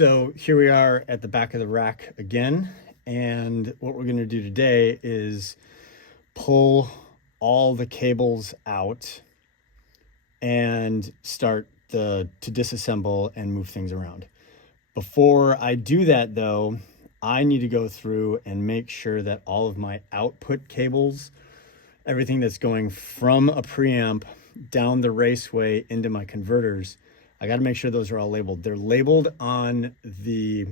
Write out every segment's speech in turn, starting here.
So here we are at the back of the rack again, and what we're going to do today is pull all the cables out and start to disassemble and move things around. Before I do that though, I need to go through and make sure that all of my output cables, everything that's going from a preamp down the raceway into my converters, I got to make sure those are all labeled. They're labeled on the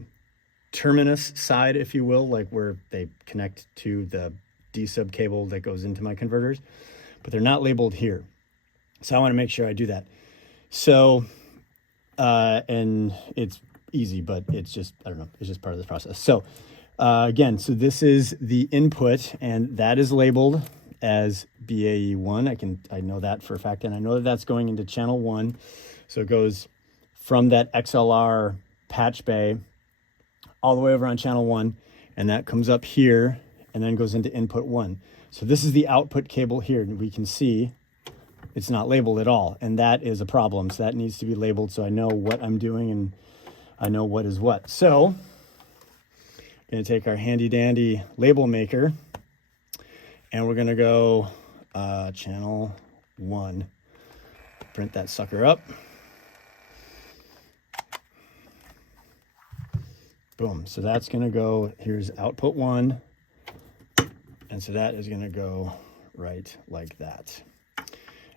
terminus side, if you will, like where they connect to the D-sub cable that goes into my converters, but they're not labeled here. So I want to make sure I do that. So, and it's easy, but it's just, I don't know, it's just part of this process. So again, so this is the input, and that is labeled as BAE1. I know that for a fact, and I know that that's going into channel 1. So it goes from that XLR patch bay all the way over on channel 1, and that comes up here and then goes into input 1. So this is the output cable here, and we can see it's not labeled at all, and that is a problem. So that needs to be labeled so I know what I'm doing and I know what is what. So I'm going to take our handy dandy label maker, and we're going to go channel 1. Print that sucker up. Boom. So that's going to go, here's output 1. And so that is going to go right like that.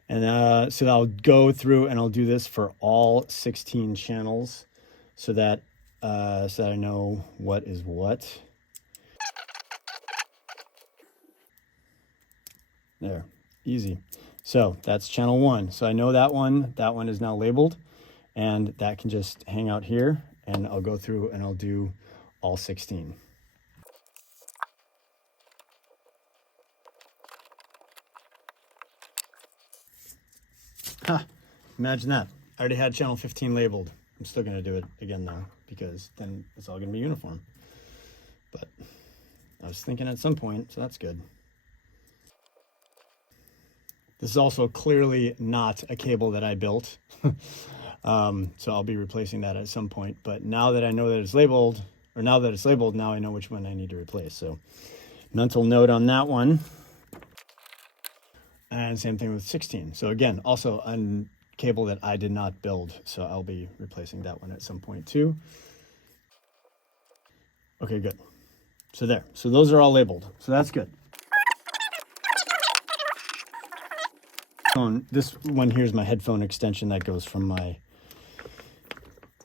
And so I'll go through and I'll do this for all 16 channels so that I know what is what. There, easy. So that's channel 1. So I know that one is now labeled, and that can just hang out here, and I'll go through and I'll do all 16. Ha, imagine that. I already had channel 15 labeled. I'm still going to do it again though, because then it's all going to be uniform. But I was thinking at some point, so that's good. This is also clearly not a cable that I built. So I'll be replacing that at some point. But now that I know that it's labeled, now I know which one I need to replace. So mental note on that one. And same thing with 16. So again, also a cable that I did not build. So I'll be replacing that one at some point too. Okay, good. So there. So those are all labeled. So that's good. This one here is my headphone extension that goes from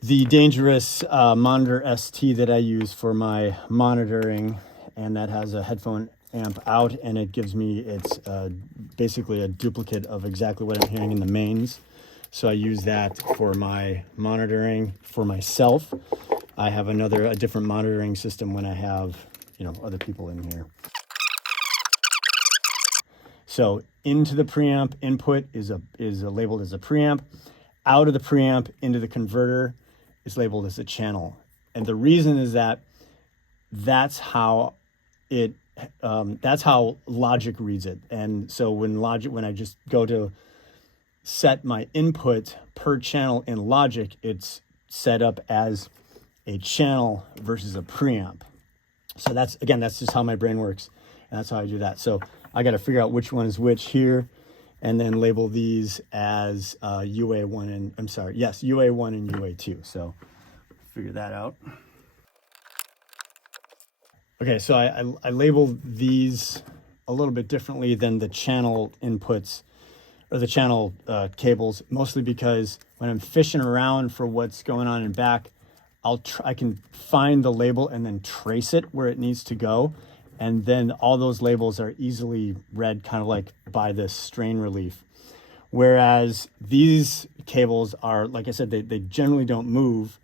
the dangerous monitor ST that I use for my monitoring, and that has a headphone amp out, and it gives me, it's basically a duplicate of exactly what I'm hearing in the mains. So I use that for my monitoring for myself. I have a different monitoring system when I have, other people in here. So into the preamp input is labeled as a preamp. Out of the preamp into the converter is labeled as a channel. And the reason is that that's how Logic reads it. And so when I just go to set my input per channel in Logic, it's set up as a channel versus a preamp. So that's just how my brain works. And that's how I do that. So I got to figure out which one is which here, and then label these as UA1 and UA1 and UA2. So figure that out. Okay, so I labeled these a little bit differently than the channel inputs or the channel cables, mostly because when I'm fishing around for what's going on in back, I can find the label and then trace it where it needs to go. And then all those labels are easily read kind of like by this strain relief. Whereas these cables are, like I said, they generally don't move.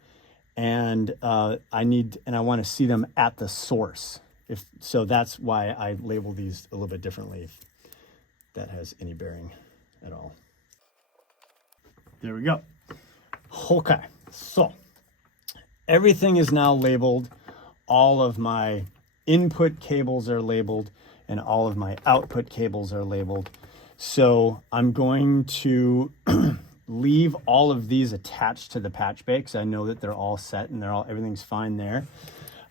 And I want to see them at the source. So that's why I label these a little bit differently, if that has any bearing at all. There we go. Okay, so everything is now labeled. All of my input cables are labeled and all of my output cables are labeled. So I'm going to leave all of these attached to the patch bay because I know that they're all set and everything's fine there.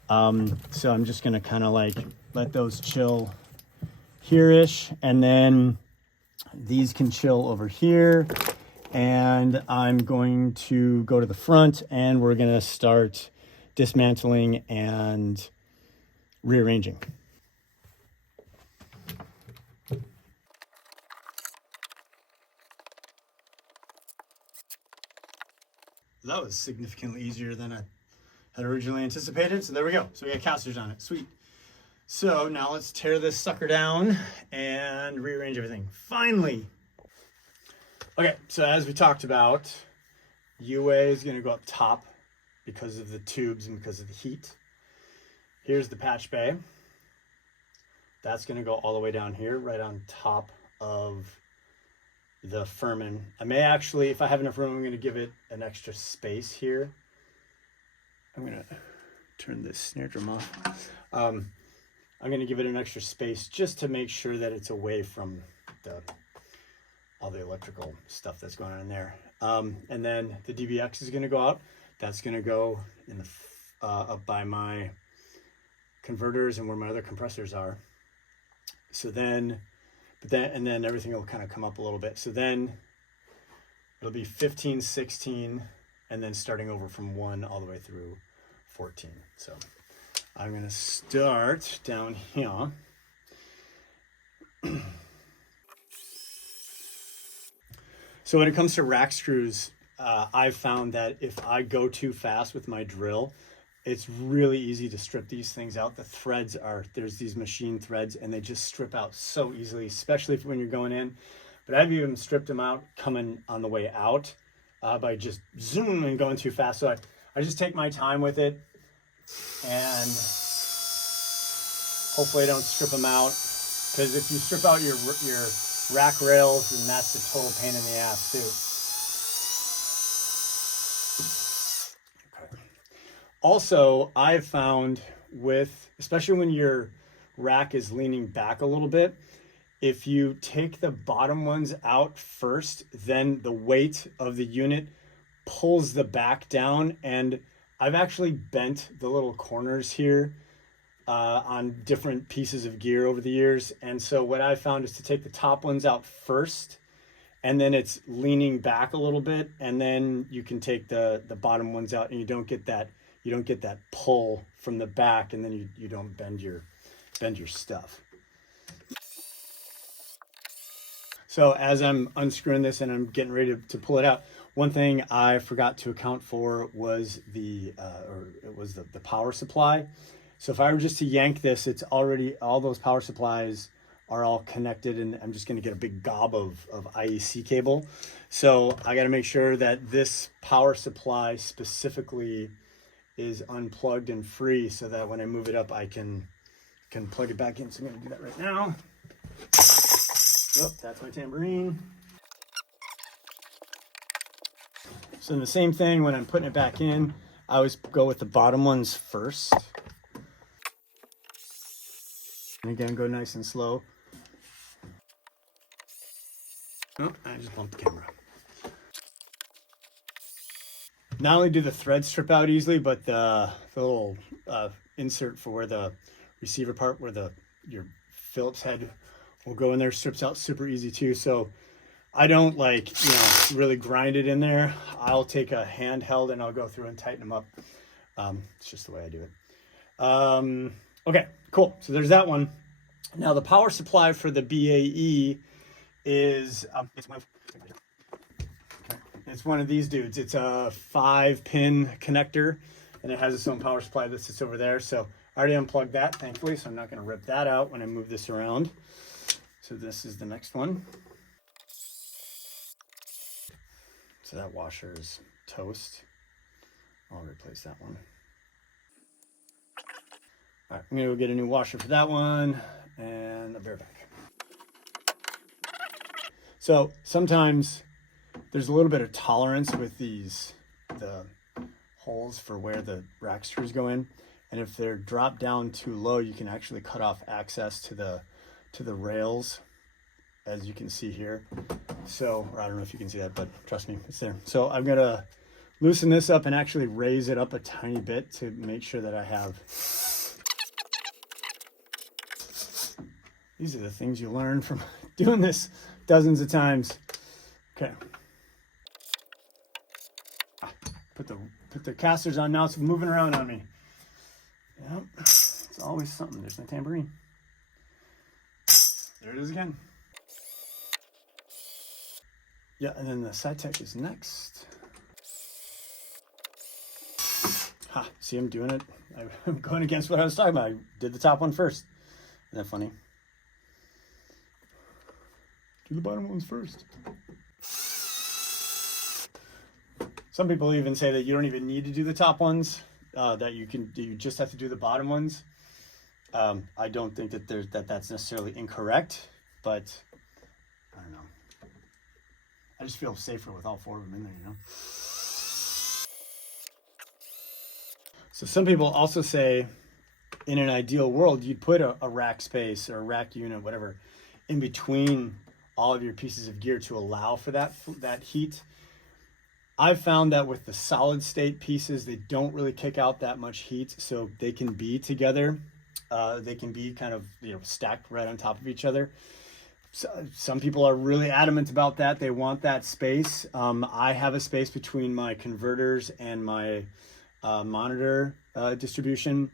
So I'm just gonna kind of like let those chill here-ish, and then these can chill over here. And I'm going to go to the front and we're gonna start dismantling and rearranging. That was significantly easier than I had originally anticipated. So there we go. So we got casters on it. Sweet. So now let's tear this sucker down and rearrange everything. Finally. Okay, so as we talked about, UA is going to go up top because of the tubes and because of the heat. Here's the patch bay. That's going to go all the way down here, right on top of the Furman. I may actually, if I have enough room, I'm going to give it an extra space here. I'm going to turn this snare drum off. I'm going to give it an extra space just to make sure that it's away from all the electrical stuff that's going on in there. And then the DBX is going to go up. That's going to go in the up by my converters and where my other compressors are. So then, and then everything will kind of come up a little bit. So then it'll be 15, 16, and then starting over from 1 all the way through 14. So I'm going to start down here. So when it comes to rack screws, I've found that if I go too fast with my drill, it's really easy to strip these things out. The threads there's these machine threads and they just strip out so easily, especially when you're going in. But I've even stripped them out coming on the way out by just zooming and going too fast. So I just take my time with it and hopefully I don't strip them out. Because if you strip out your rack rails, then that's a total pain in the ass too. Also, I've found especially when your rack is leaning back a little bit, if you take the bottom ones out first, then the weight of the unit pulls the back down. And I've actually bent the little corners here on different pieces of gear over the years. And so what I found is to take the top ones out first, and then it's leaning back a little bit, and then you can take the bottom ones out, and you don't get that pull from the back, and then you don't bend your stuff. So as I'm unscrewing this and I'm getting ready to pull it out, one thing I forgot to account for was the power supply. So if I were just to yank this, it's already, all those power supplies are all connected, and I'm just going to get a big gob of IEC cable. So I got to make sure that this power supply specifically is unplugged and free so that when I move it up, I can plug it back in. So I'm going to do that right now. Oh, that's my tambourine. So the same thing when I'm putting it back in, I always go with the bottom ones first. And again, go nice and slow. Oh, I just bumped the camera. Not only do the threads strip out easily, but the little insert for where the receiver part, where your Phillips head will go in there, strips out super easy too. So I don't really grind it in there. I'll take a handheld and I'll go through and tighten them up. It's just the way I do it. Okay, cool. So there's that one. Now the power supply for the BAE is it's one of these dudes. It's a 5-pin connector, and it has its own power supply that sits over there. So I already unplugged that, thankfully, so I'm not going to rip that out when I move this around. So this is the next one. So that washer is toast. I'll replace that one. All right, I'm going to go get a new washer for that one, and I'll be right back. So sometimes there's a little bit of tolerance with the holes for where the rack screws go in. And if they're dropped down too low, you can actually cut off access to the rails as you can see here. So, or I don't know if you can see that, but trust me, it's there. So I'm gonna loosen this up and actually raise it up a tiny bit to make sure that I have. These are the things you learn from doing this dozens of times. Okay. Put the casters on now. It's moving around on me. Yep. It's always something. There's my tambourine. There it is again. Yeah, and then the side tech is next. Ha, see, I'm doing it. I'm going against what I was talking about. I did the top one first. Isn't that funny? Do the bottom ones first. Some people even say that you don't even need to do the top ones, that you just have to do the bottom ones. I don't think that that's necessarily incorrect, but I don't know. I just feel safer with all four of them in there, you know? So some people also say in an ideal world, you'd put a rack space or a rack unit, whatever, in between all of your pieces of gear to allow for that heat. I've found that with the solid state pieces, they don't really kick out that much heat, so they can be together. They can be kind of, you know, stacked right on top of each other. So, some people are really adamant about that. They want that space. I have a space between my converters and my monitor distribution,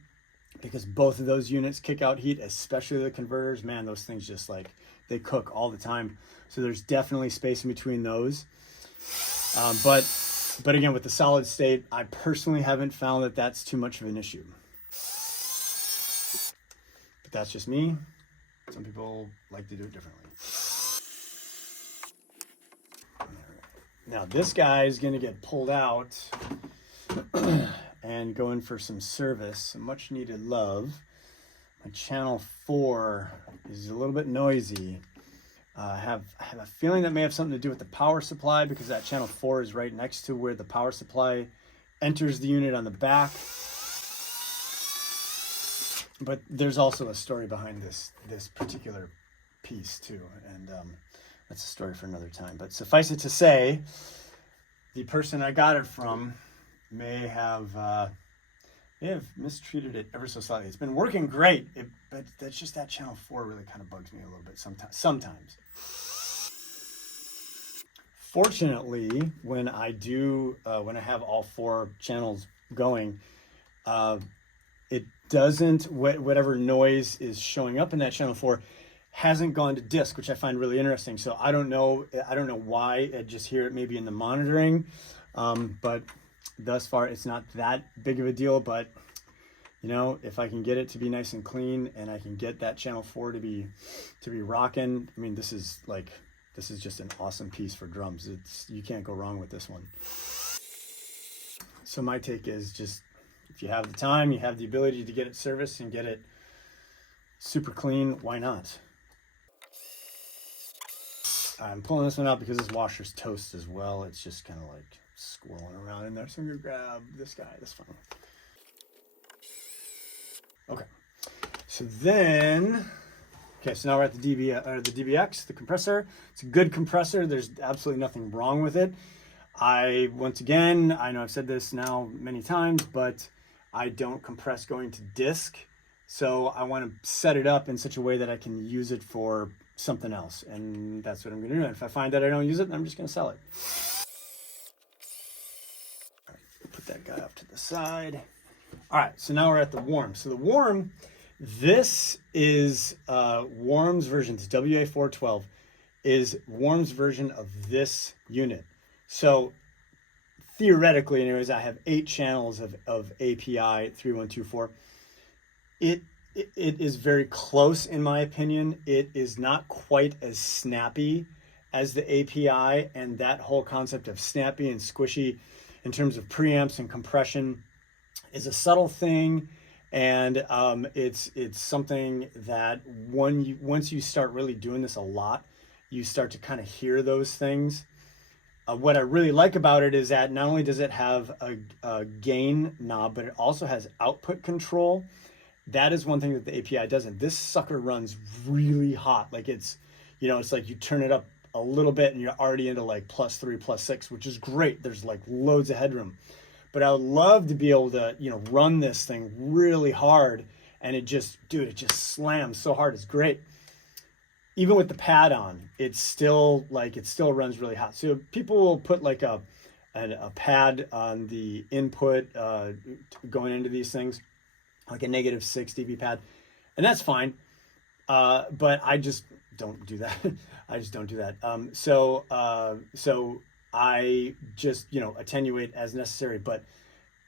because both of those units kick out heat, especially the converters. Man, those things just like, they cook all the time. So there's definitely space in between those. But again, with the solid state, I personally haven't found that that's too much of an issue. But that's just me. Some people like to do it differently. Now this guy is going to get pulled out and go in for some service, some much needed love. My channel 4 is a little bit noisy. I have a feeling that may have something to do with the power supply, because that channel 4 is right next to where the power supply enters the unit on the back. But there's also a story behind this particular piece too, and that's a story for another time. But suffice it to say, the person I got it from may have mistreated it ever so slightly. It's been working great, but that's just that channel 4 really kind of bugs me a little bit sometimes. Fortunately, when I have all 4 channels going, it doesn't, whatever noise is showing up in that channel 4 hasn't gone to disk, which I find really interesting. So I don't know why. I just hear it maybe in the monitoring, but thus far it's not that big of a deal. But you know, if I can get it to be nice and clean, and I can get that channel 4 to be rocking, I mean, this is just an awesome piece for drums. You can't go wrong with this one. So my take is just, if you have the time, you have the ability to get it serviced and get it super clean, why not? I'm pulling this one out because this washer's toast as well. It's just kind of like squirreling around in there. So I'm gonna grab this guy, this one. Okay, so now we're at the DBX, the compressor. It's a good compressor. There's absolutely nothing wrong with it. Once again, I know I've said this now many times, but I don't compress going to disk. So I want to set it up in such a way that I can use it for something else. And that's what I'm going to do. And if I find that I don't use it, I'm just going to sell it. All right, put that guy up to the side. All right, so now we're at the warm. So the warm, this is Warm's version, it's WA412, is Warm's version of this unit. So theoretically, anyways, I have 8 channels of API 3124. It is very close, in my opinion. It is not quite as snappy as the API, and that whole concept of snappy and squishy in terms of preamps and compression is a subtle thing, and it's something that once you start really doing this a lot, you start to kind of hear those things. What I really like about it is that not only does it have a gain knob, but it also has output control. That is one thing that the API doesn't. This sucker runs really hot. Like you know, it's like you turn it up a little bit and you're already into like +3, +6, which is great. There's like loads of headroom. But I would love to be able to, you know, run this thing really hard, and it just, dude, it just slams so hard. It's great. Even with the pad on, it's still like, it still runs really hot. So people will put like a pad on the input going into these things, like a -6 dB pad, and that's fine. But I just don't do that. I just don't do that. So I just, you know, attenuate as necessary. But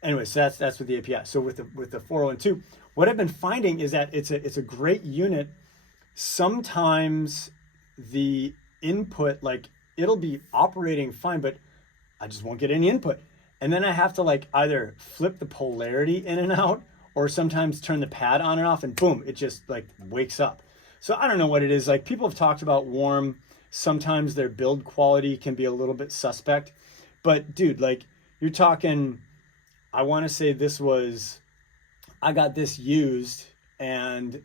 anyway, so that's with the API. So with the 402, what I've been finding is that it's a great unit. Sometimes the input, like, it'll be operating fine, but I just won't get any input. And then I have to like either flip the polarity in and out, or sometimes turn the pad on and off, and boom, it just like wakes up. So I don't know what it is. Like, people have talked about Warm. Sometimes their build quality can be a little bit suspect. But dude, like, you're talking, I want to say I got this used, and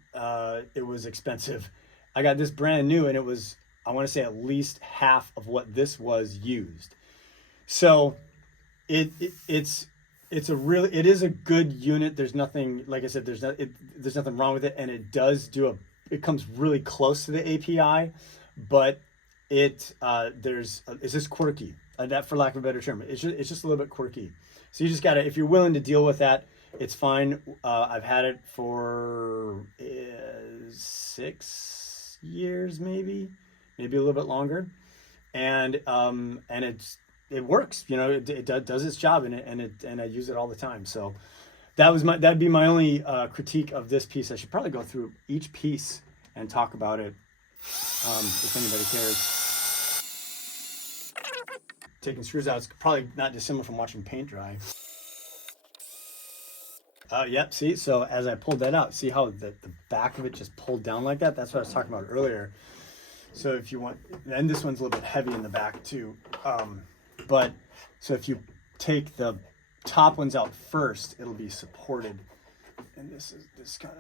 it was expensive. I got this brand new, and it was, I want to say, at least half of what this was used. So it is a good unit. There's nothing, like I said, there's nothing wrong with it, and it does it comes really close to the API, but it's just quirky. That, for lack of a better term, it's just a little bit quirky. So you just gotta, if you're willing to deal with that, it's fine. I've had it for 6 years, maybe a little bit longer, and it works. You know, it does its job, and I use it all the time. So that'd be my only critique of this piece. I should probably go through each piece and talk about it, if anybody cares. Taking screws out, it's probably not dissimilar from watching paint dry. Yep, see, so as I pulled that out, see how the back of it just pulled down like that? That's what I was talking about earlier. So if you want, and this one's a little bit heavy in the back too, but so if you take the top ones out first, it'll be supported. And this kind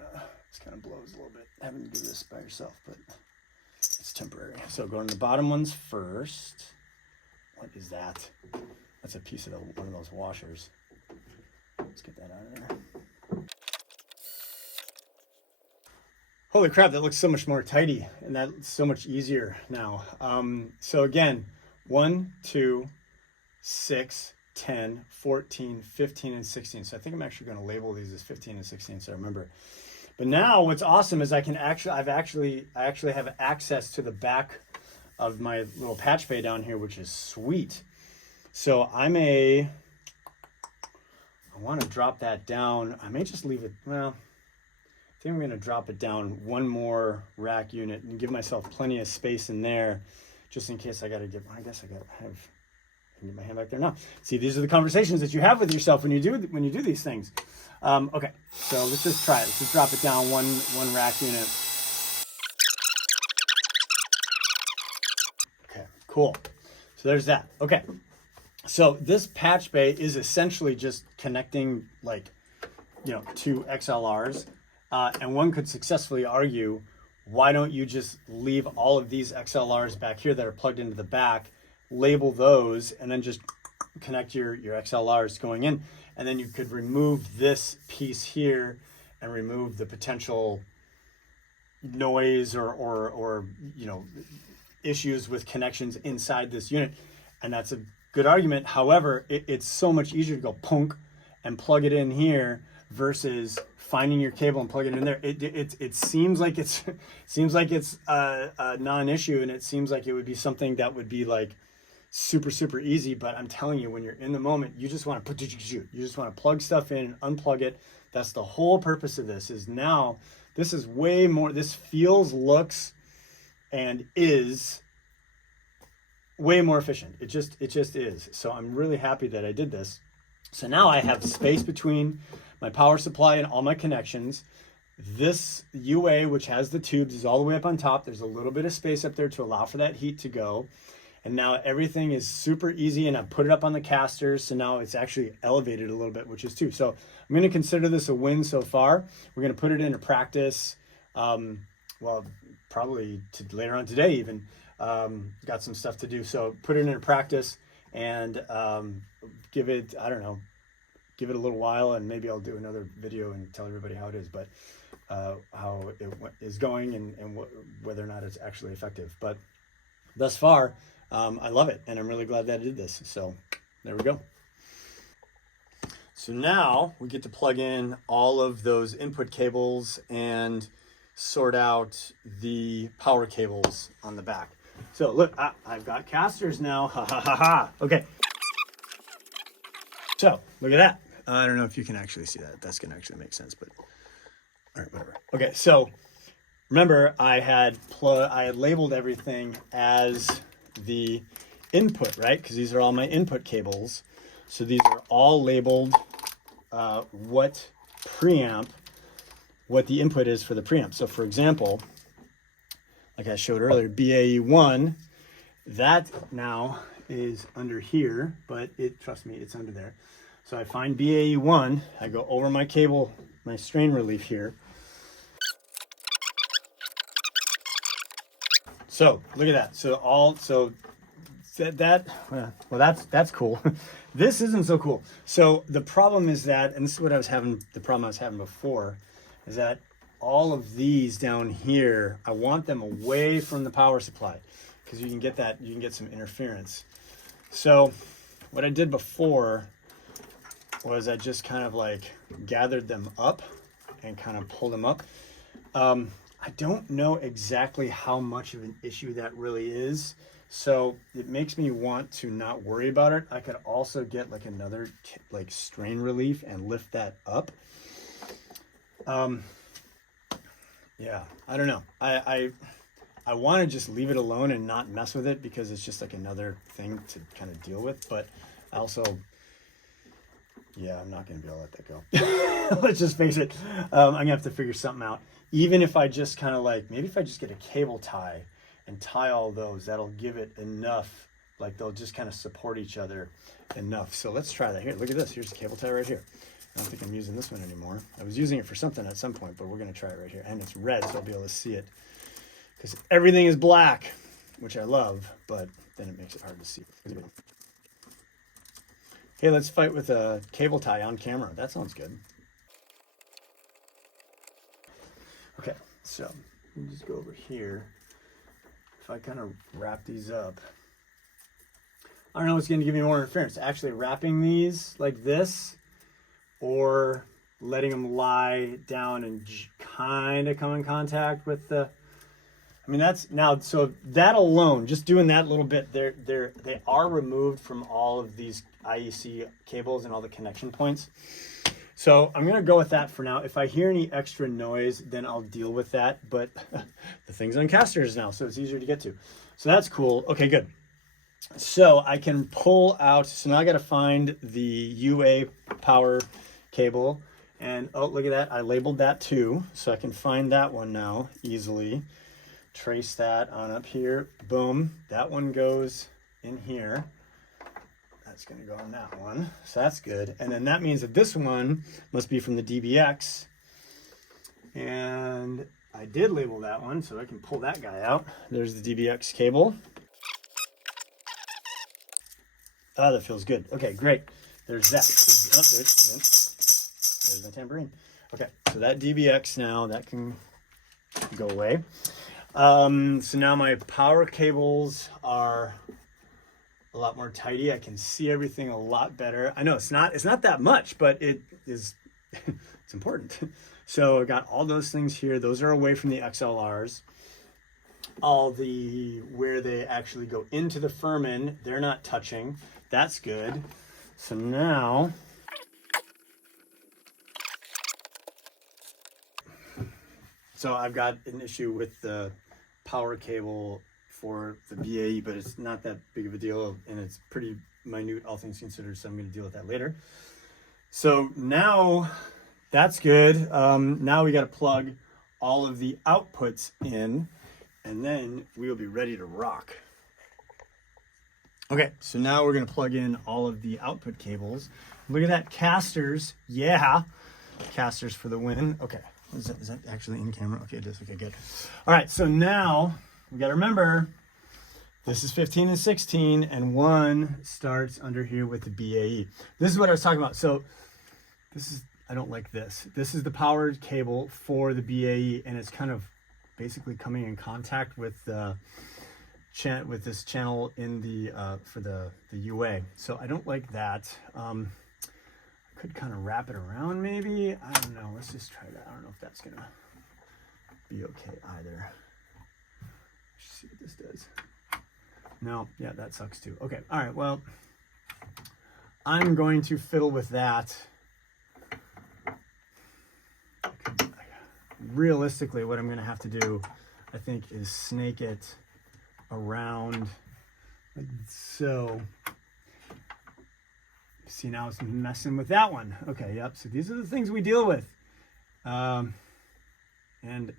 of blows a little bit, having to do this by yourself, but it's temporary. So going to the bottom ones first. What is that? That's a piece of one of those washers. Let's get that out of there. Holy crap, that looks so much more tidy, and that's so much easier now. So again, 1, 2, 6, 10, 14, 15, and 16. So I think I'm actually going to label these as 15 and 16 so I remember. But now what's awesome is I actually have access to the back of my little patch bay down here, which is sweet. So I want to drop that down. I may just leave it, well, I think I'm going to drop it down one more rack unit and give myself plenty of space in there, just in case I got to get, I guess I can get my hand back there now. See, these are the conversations that you have with yourself when you do these things. Okay, so let's just try it. Let's just drop it down one rack unit. Okay, cool. So there's that. Okay. So this patch bay is essentially just connecting, like, you know, two XLRs. And one could successfully argue, why don't you just leave all of these XLRs back here that are plugged into the back, label those, and then just connect your XLRs going in. And then you could remove this piece here and remove the potential noise or you know, issues with connections inside this unit. And that's a good argument. However, it's so much easier to go punk and plug it in here versus finding your cable and plugging it in there. It seems like it's a non-issue, and it seems like it would be something that would be like super easy. But I'm telling you, when you're in the moment, you just want to plug stuff in and unplug it. That's the whole purpose of this. Is now this is way more. This feels, looks, and is way more efficient. It just is. So I'm really happy that I did this. So now I have space between my power supply and all my connections. This UA, which has the tubes, is all the way up on top. There's a little bit of space up there to allow for that heat to go. And now everything is super easy, and I put it up on the casters. So now it's actually elevated a little bit, which is too. So I'm going to consider this a win so far. We're going to put it into practice. probably later on today even. Got some stuff to do. So put it into practice and give it, I don't know, give it a little while, and maybe I'll do another video and tell everybody how it is, but how it is going and whether or not it's actually effective. But thus far, I love it, and I'm really glad that I did this. So there we go. So now we get to plug in all of those input cables and sort out the power cables on the back. So look, I've got casters now. Ha ha ha ha. Okay. So look at that. I don't know if you can actually see that. That's gonna actually make sense, but all right, whatever. Okay, so remember I had labeled everything as the input, right? Because these are all my input cables. So these are all labeled what preamp, what the input is for the preamp. So for example, like I showed earlier, BAE1, that now is under here, but trust me, it's under there. So I find BAE1, I go over my cable, my strain relief here. So look at that. So that's cool. This isn't so cool. So the problem is that, and this is what the problem I was having before, is that all of these down here, I want them away from the power supply because you can get some interference. So what I did before was I just kind of like gathered them up and kind of pulled them up. I don't know exactly how much of an issue that really is. So it makes me want to not worry about it. I could also get like another like strain relief and lift that up. Yeah, I don't know. I want to just leave it alone and not mess with it because it's just like another thing to kind of deal with. But I also, yeah, I'm not going to be able to let that go. Let's just face it. I'm going to have to figure something out. Even if I just kind of like, maybe if I just get a cable tie and tie all those, that'll give it enough, like they'll just kind of support each other enough. So let's try that. Here, look at this. Here's the cable tie right here. I don't think I'm using this one anymore. I was using it for something at some point, but we're going to try it right here. And it's red, so I'll be able to see it. Because everything is black, which I love, but then it makes it hard to see. Hey, let's fight with a cable tie on camera. That sounds good. Okay, so let me just go over here. If I kind of wrap these up, I don't know what's going to give me more interference. Actually wrapping these like this, or letting them lie down and kind of come in contact with the, I mean, that's now, so that alone, just doing that little bit, they are removed from all of these IEC cables and all the connection points. So I'm going to go with that for now. If I hear any extra noise, then I'll deal with that. But the thing's on casters now, so it's easier to get to. So that's cool. Okay, good. So I can pull out, so now I got to find the UA power cable. And oh, look at that. I labeled that too. So I can find that one now easily. Trace that on up here. Boom. That one goes in here. That's going to go on that one. So that's good. And then that means that this one must be from the DBX. And I did label that one, so I can pull that guy out. There's the DBX cable. Ah, that feels good. Okay, great. There's that. Oh, there's my tambourine. Okay, so that DBX now, that can go away. So now my power cables are a lot more tidy. I can see everything a lot better. I know it's not that much, but it is, it's important. So I got all those things here. Those are away from the XLRs. All the, where they actually go into the Furman, they're not touching. That's good. So now, so I've got an issue with the power cable for the BAE, but it's not that big of a deal, and it's pretty minute, all things considered, so I'm going to deal with that later. So now that's good. Now we got to plug all of the outputs in, and then we will be ready to rock. Okay, so now we're going to plug in all of the output cables. Look at that, casters. Yeah, casters for the win. Okay, Is that actually in camera? Okay, it is. Okay, good. All right, so now we got to remember this is 15 and 16, and 1 starts under here with the BAE. This is what I was talking about. So this is, I don't like this. This is the power cable for the BAE, and it's kind of basically coming in contact with the with this channel in the for the UA. So I don't like that. Could kind of wrap it around maybe. I don't know. Let's just try that. I don't know if that's gonna be okay either. Let's see what this does. No, yeah, that sucks too. Okay, all right, well, I'm going to fiddle with that. Okay. Realistically, what I'm gonna have to do, I think, is snake it around like so. See, now it's messing with that one. Okay, yep, so these are the things we deal with and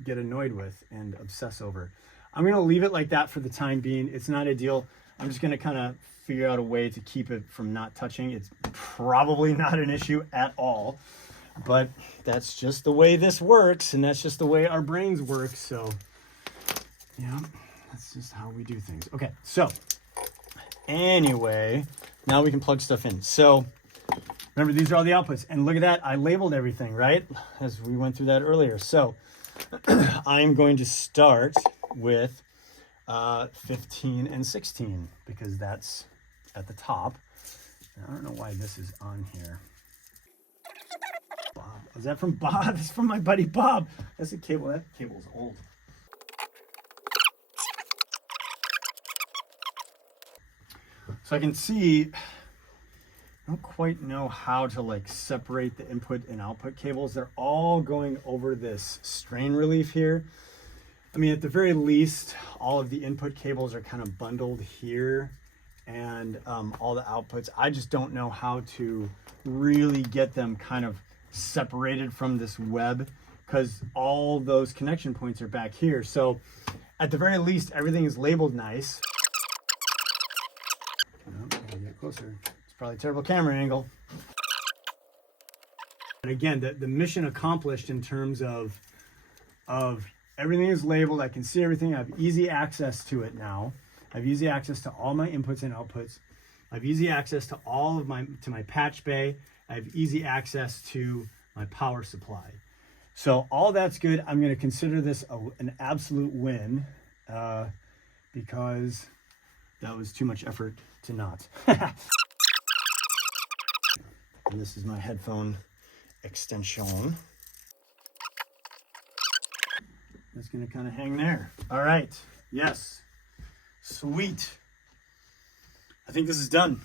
get annoyed with and obsess over. I'm going to leave it like that for the time being. It's not ideal. I'm just going to kind of figure out a way to keep it from not touching. It's probably not an issue at all, but that's just the way this works, and that's just the way our brains work. So, yeah, that's just how we do things. Okay, so anyway, now we can plug stuff in. So remember, these are all the outputs. And look at that. I labeled everything, right? As we went through that earlier. So I'm going to start with 15 and 16 because that's at the top. And I don't know why this is on here. Bob. Is that from Bob? It's from my buddy Bob. That's a cable. That cable's old. So I can see, I don't quite know how to like separate the input and output cables. They're all going over this strain relief here. I mean, at the very least, all of the input cables are kind of bundled here and all the outputs. I just don't know how to really get them kind of separated from this web because all those connection points are back here. So at the very least, everything is labeled nice. Get closer. It's probably a terrible camera angle. But again, the mission accomplished in terms of everything is labeled. I can see everything. I have easy access to it now. I have easy access to all my inputs and outputs. I have easy access to all of my patch bay. I have easy access to my power supply. So all that's good. I'm going to consider this an absolute win because that was too much effort to not. And this is my headphone extension. It's going to kind of hang there. All right. Yes. Sweet. I think this is done.